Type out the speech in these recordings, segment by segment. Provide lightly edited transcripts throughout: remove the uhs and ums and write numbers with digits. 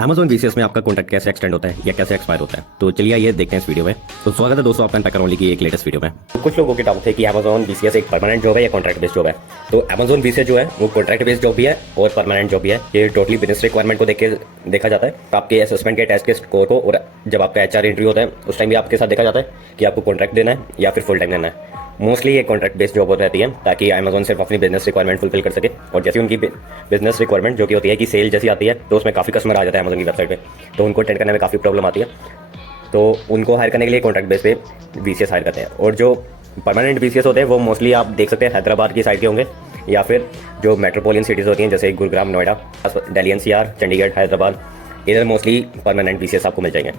Amazon VCS में आपका contract कैसे एक्सटेंड होता है या कैसे एक्सपायर होता है, तो चलिए ये देखते हैं इस वीडियो में। तो स्वागत है दोस्तों आपका अनपैकर ओनली की एक लेटेस्ट वीडियो में। तो कुछ लोगों के डाउट थे कि Amazon VCS एक परमानेंट जॉब है या कॉन्ट्रैक्ट बेस्ड जॉब है। तो Amazon VCS जो है वो कॉन्ट्रैक्ट बेस्ड जॉब भी है और परमानेंट जॉब भी है। ये टोटली बिजनेस रिक्वायरमेंट को देखा जाता है, आपके असेसमेंट के टेस्ट के स्कोर को, और जब आपका HR इंटरव्यू होता है उस टाइम भी आपके साथ देखा जाता है कि आपको कॉन्ट्रैक्ट देना है या फिर फुल टाइम देना है। मोस्टली ये कॉन्ट्रैक्ट बेस्ड जॉब रहती है ताकि Amazon सिर्फ अपनी बिजनेस रिक्वायरमेंट फुलफिल कर सके। और जैसे उनकी बिजनेस रिक्वायरमेंट जो कि होती है कि सेल जैसी आती है तो उसमें काफ़ी कस्टमर आ जाता है Amazon की वेबसाइट पे, तो उनको अटेंड करने में काफ़ी प्रॉब्लम आती है, तो उनको हायर करने के लिए कॉन्ट्रैक्ट बेस पे VCS हायर करते हैं। और जो परमानेंट VCS होते हैं वो मोस्टली आप देख सकते हैं हैदराबाद की साइड के होंगे या फिर जो मेट्रोपोलियन सिटीज़ होती हैं जैसे गुरुग्राम, नोएडा, दिल्ली NCR, चंडीगढ़, हैदराबाद, इधर मोस्टली परमानेंट VCS आपको मिल जाएंगे।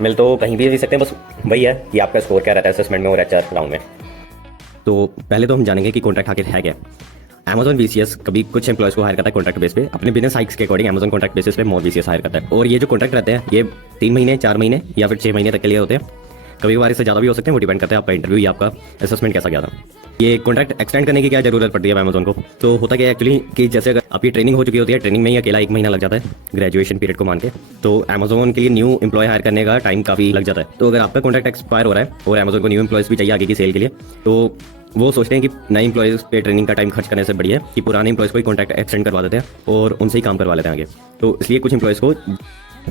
मिल तो कहीं भी सकते हैं, बस वही है कि आपका स्कोर क्या रहता है असेसमेंट में और HR राउंड में। तो पहले तो हम जानेंगे कि कॉन्ट्रैक्ट आखिर है क्या। Amazon VCS कभी कुछ एम्प्लॉयज़ को हायर करता है कॉन्ट्रैक्ट बेस पे, अपने बिजनेस हाइक्स के अकॉर्डिंग Amazon कॉन्ट्रैक्ट बेसिस पे मोर VCS हायर करता है। और ये जो कॉन्ट्रैक्ट रहते हैं ये 3 महीने, 4 महीने या फिर 6 महीने तक के लिए होते हैं। कभी कभार इससे ज़्यादा भी हो सकते हैं, वो डिपेंड करता है आपका इंटरव्यू या आपका असेसमेंट कैसा गया था। ये कॉन्ट्रैक्ट एक्सटेंड करने की क्या जरूरत पड़ती है Amazon को, तो होता क्या है एक्चुअली कि जैसे अगर आपकी ट्रेनिंग हो चुकी होती है, ट्रेनिंग में ही अकेला 1 महीना लग जाता है ग्रेजुएशन पीरियड को मान के, तो Amazon के लिए न्यू एम्प्लॉय हायर करने का टाइम काफ़ी लग जाता है। तो अगर आपका कॉन्ट्रैक्ट एक्सपायर हो रहा है और Amazon को न्यू एम्प्लॉयज़ भी चाहिए आगे की सेल के लिए, तो वो सोचते हैं कि नए एम्प्लॉयज़ पे ट्रेनिंग का टाइम खर्च करने से बढ़िया है कि पुराने एम्प्लॉयज़ को ही कॉन्ट्रैक्ट एक्सटेंड करवा देते हैं और उनसे ही काम करवा लेते हैं आगे। तो इसलिए कुछ एम्प्लॉयज़ को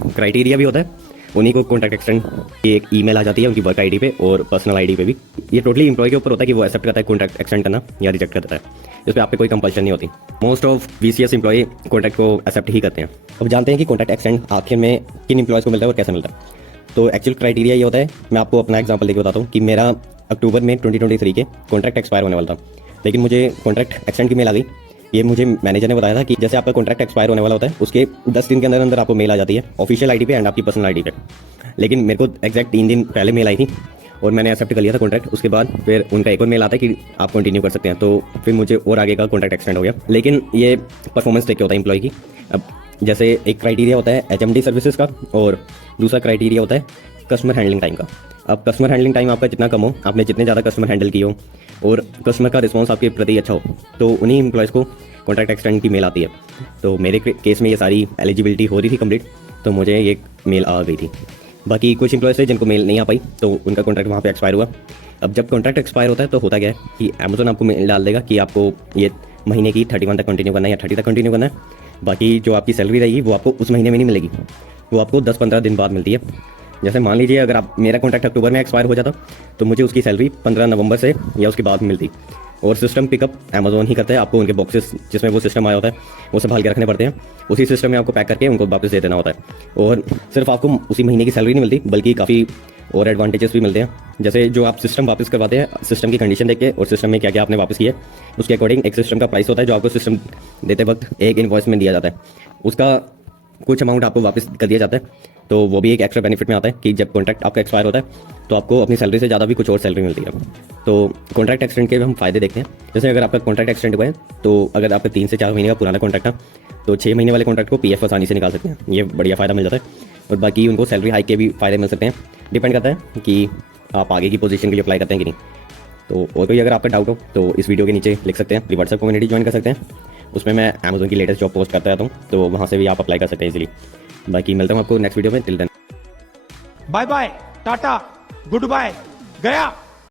क्राइटेरिया भी होता है, उन्हीं को कॉन्टैक्ट एक्सटेंड की एक ईमेल आ जाती है उनकी वर्क आईडी पे और पर्सनल आईडी पे भी। ये टोटली एम्प्लॉय के ऊपर होता है कि वो एक्सेप्ट करता है कॉन्टैक्ट एक्सटेंड करना या रिजेक्ट करता है। इस पर आप पे कोई कंपल्शन नहीं होती। Most of VCS employ contact को एक्सेप्ट ही करते हैं। अब जानते हैं कि कॉन्टैक्ट एक्सटेंड आखिर में किन एम्प्लॉयज़ को मिलता है और कैसे मिलता है। तो एक्चुअल क्राइटेरिया ये होता है, मैं आपको अपना एग्जाम्पल देकर बताता हूँ कि मेरा अक्टूबर में 2023 के कॉन्ट्रैक्ट एक्सपायर होने वाला था, लेकिन मुझे कॉन्ट्रैक्ट एक्सटेंड की मेल आ गई। ये मुझे मैनेजर ने बताया था कि जैसे आपका कॉन्ट्रैक्ट एक्सपायर होने वाला होता है उसके 10 दिन के अंदर अंदर आपको मेल आ जाती है ऑफिशियल आईडी पे एंड आपकी पर्सनल आईडी पे। लेकिन मेरे को एग्जैक्ट 3 दिन पहले मेल आई थी और मैंने एक्सेप्ट कर लिया था कॉन्ट्रैक्ट। उसके बाद फिर उनका एक और मेल आता है कि आप कंटिन्यू कर सकते हैं, तो फिर मुझे और आगे का कॉन्ट्रैक्ट एक्सटेंड हो गया। लेकिन ये परफॉर्मेंस देख के होता है एम्प्लॉय की। अब जैसे एक क्राइटेरिया होता है HMD सर्विसेज का और दूसरा क्राइटेरिया होता है कस्टमर हैंडलिंग टाइम का। अब कस्टमर हैंडलिंग टाइम आपका जितना कम हो, आपने जितने ज़्यादा कस्टमर हैंडल किए हो और कस्टमर का रिस्पांस आपके प्रति अच्छा हो, तो उन्हीं एम्प्लॉयज़ को कॉन्ट्रैक्ट एक्सटेंड की मेल आती है। तो मेरे केस में ये सारी एलिजिबिलिटी हो रही थी कंप्लीट, तो मुझे ये मेल आ गई थी। बाकी कुछ एम्प्लॉयज़ थे जिनको मेल नहीं आ पाई, तो उनका कॉन्ट्रैक्ट वहाँ पे एक्सपायर हुआ। अब जब कॉन्ट्रैक्ट एक्सपायर होता है तो होता क्या है कि Amazon आपको मेल डाल देगा कि आपको ये महीने की 31 तक कंटिन्यू करना है या 30 तक कंटिन्यू करना है। बाकी जो आपकी सैलरी रहेगी वो आपको उस महीने में नहीं मिलेगी, वो आपको 10-15 दिन बाद मिलती है। जैसे मान लीजिए अगर आप मेरा कॉन्ट्रैक्ट अक्टूबर में एक्सपायर हो जाता तो मुझे उसकी सैलरी 15 नवंबर से या उसके बाद मिलती। और सिस्टम पिकअप Amazon ही करता है, आपको उनके बॉक्सेस जिसमें वो सिस्टम आया होता है वो संभाल के रखने पड़ते हैं, उसी सिस्टम में आपको पैक करके उनको वापस दे देना होता है। और सिर्फ आपको उसी महीने की सैलरी नहीं मिलती बल्कि काफ़ी और एडवांटेजेस भी मिलते हैं। जैसे जो आप सिस्टम वापस करवाते हैं, सिस्टम की कंडीशन देख के और सिस्टम में क्या क्या आपने वापस किया उसके अकॉर्डिंग एक सिस्टम का प्राइस होता है जो आपको सिस्टम देते वक्त एक इनवॉइस में दिया जाता है, उसका कुछ अमाउंट आपको वापस कर दिया जाता है। तो वो भी एक एक्स्ट्रा बेनिफिट में आता है कि जब कॉन्ट्रैक्ट आपका एक्सपायर होता है तो आपको अपनी सैलरी से ज़्यादा भी कुछ और सैलरी मिलती है। तो कॉन्ट्रैक्ट एक्सटेंड के हम फायदे देखते हैं। जैसे अगर आपका कॉन्ट्रैक्ट एक्सटेंड हुआ है तो अगर आपका 3 से 4 महीने का पुराना कॉन्ट्रैक्ट था तो 6 महीने वाले कॉन्ट्रैक्ट को PF आसानी से निकाल सकते हैं, ये बढ़िया फ़ायदा मिल जाता है। और बाकी उनको सैलरी हाइक के भी फ़ायदे मिल सकते हैं, डिपेंड करता है कि आप आगे की पोजीशन के लिए अप्लाई करते हैं कि नहीं। तो और कोई अगर आपका डाउट हो तो इस वीडियो के नीचे लिख सकते हैं, व्हाट्सएप कम्युनिटी ज्वाइन कर सकते हैं, उसमें मैं Amazon की लेटेस्ट जॉब पोस्ट करता रहता हूँ, तो वहाँ से भी आप अप्लाई कर सकते हैं इजीली। बाकी मिलता हूँ आपको नेक्स्ट वीडियो में, till then bye bye, tata, good bye, गया।